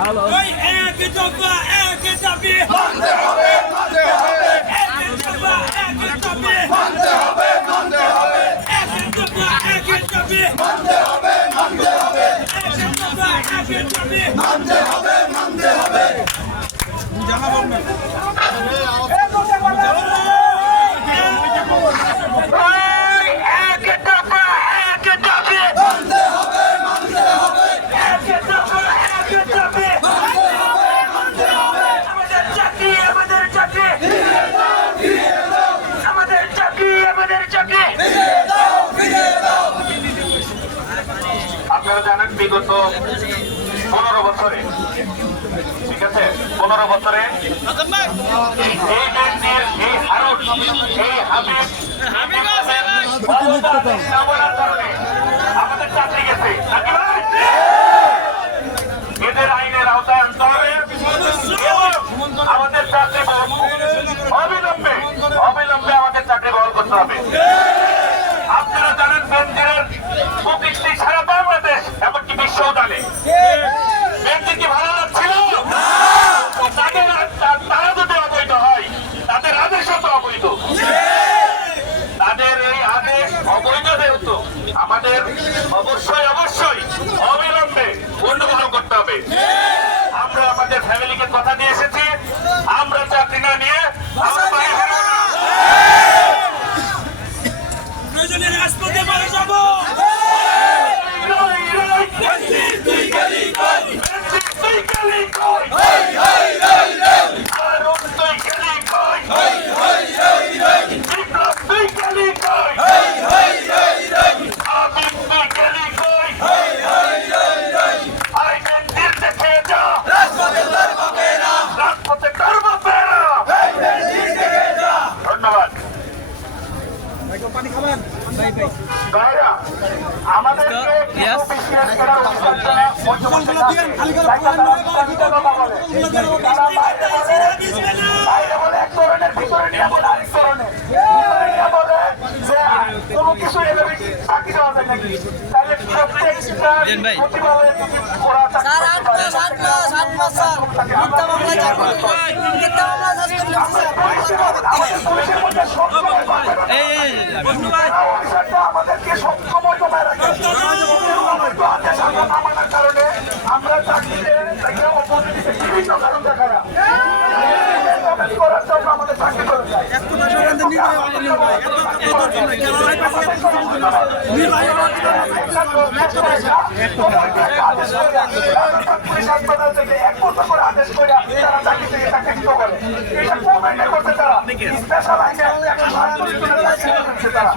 ওই এক দফা এক দাবি মানতে হবে মানতে হবে এক দফা এক দাবি মানতে হবে মানতে হবে এক দফা এক দাবি মানতে হবে মানতে হবে এক দফা এক দাবি মানতে হবে মানতে হবে ওই এক দফা এক দাবি মানতে হবে মানতে হবে এক দফা এক দাবি মানতে হবে মানতে হবে আমাদের চাকরি আমাদের চাকরি ফিরিয়ে দাও ফিরিয়ে দাও আমাদের চাকরি আমাদের চাকরি ফিরিয়ে দাও ফিরিয়ে দাও আপনারা জানেন বিগত পনেরো বছরে ঠিক আছে? পনেরো বছরে এই ব্যক্তির এই হারুন এই হাবিব আমাদের চাকরি গেছে। এদের আইনের আওতায় আনতে হবে। আমাদের চাকরি অবিলম্বে অবিলম্বে আমাদের চাকরি বহন করতে হবে। আমাদের অবশ্যই অবশ্যই। অবিলম্বে অনুমোদন করতে হবে। আমরা আমাদের ফ্যামিলিকে কথা দিয়ে এসেছি। আমরা চাকরি না নিয়ে কোনো কিছু এভাবে চাকরি দেওয়া যায় নাকি? তাহলে প্রত্যেকটা সচিবালয়ে ওরা চাকরি স্যার আট বিভিন্ন কারণ দেখায়। করার জন্য আমাদের চাকরি করে একটা আদেশ করে, তারা চাকরি থেকে চাকরিচ্যুত করে। এইটা কোন আইনে করছে তারা? স্পেশাল আইনে একশো সাত করে তারা।